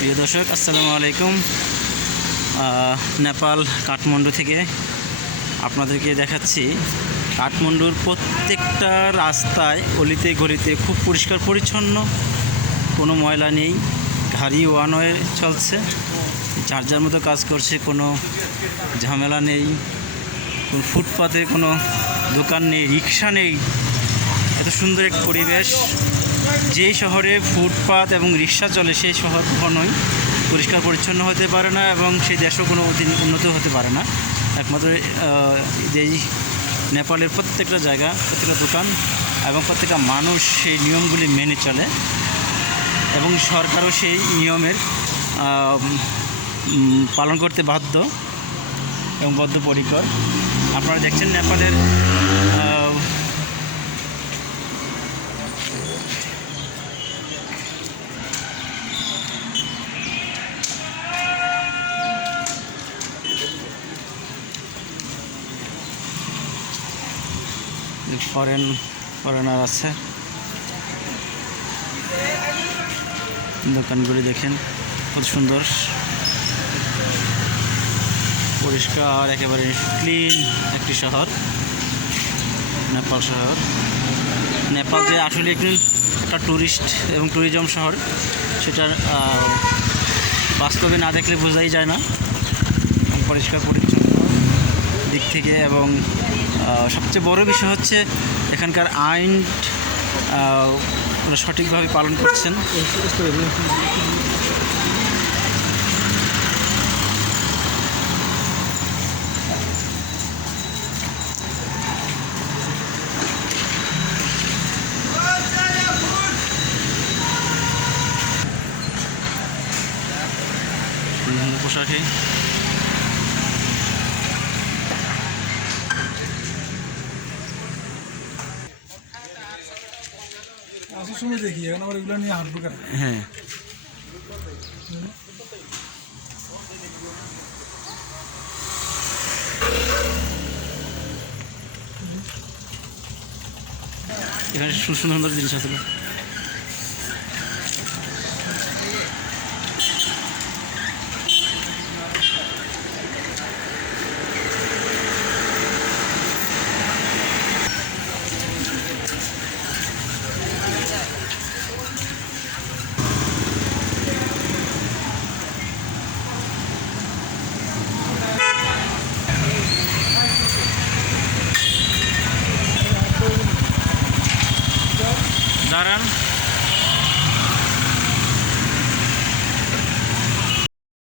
প্রিয় দর্শক, আসসালামু আলাইকুম। নেপাল কাঠমান্ডু থেকে আপনাদেরকে দেখাচ্ছি। কাঠমান্ডুর প্রত্যেকটা রাস্তায় অলিতে গলিতে খুব পরিষ্কার পরিচ্ছন্ন, কোনো ময়লা নেই গাড়ি ওয়ান ওয়ে চলছে, যার যার মতো কাজ করছে, কোনো ঝামেলা নেই, কোনো ফুটপাতে কোনো দোকান নেই, রিক্সা নেই। এত সুন্দর এক পরিবেশ। যেই শহরে ফুটপাত এবং রিক্সা চলে, সেই শহর কখনোই পরিষ্কার পরিচ্ছন্ন হতে পারে না এবং সেই দেশও কোনো উন্নতি- উন্নত হতে পারে না। একমাত্র যেই নেপালের প্রত্যেকটা জায়গা, প্রত্যেকটা দোকান এবং প্রত্যেকটা মানুষ সেই নিয়মগুলি মেনে চলে এবং সরকারও সেই নিয়মের পালন করতে বাধ্য এবং বদ্ধপরিকর। আপনারা দেখছেন নেপালের ফরেন, ফরেনার আছে। দোকানগুলি দেখেন, কত সুন্দর। পরিষ্কার, একেবারে ক্লিন একটি শহর, নেপাল শহর। নেপাল যে আসলে একটি একটা ট্যুরিস্ট এবং ট্যুরিজম শহর, সেটার বাস্তবে না দেখলে বোঝাই যায় না। পরিষ্কার, পরিচ্ছন্ন দিক থেকে এবং সবচেয়ে বড় বিষয় হচ্ছে এখানকার আইন সঠিকভাবে পালন করছেন। বিভিন্ন আসার সময় দেখি এখন আমার এগুলো নিয়ে হ্যাঁ। এখানে সুন্দর জিনিস আছে Zararım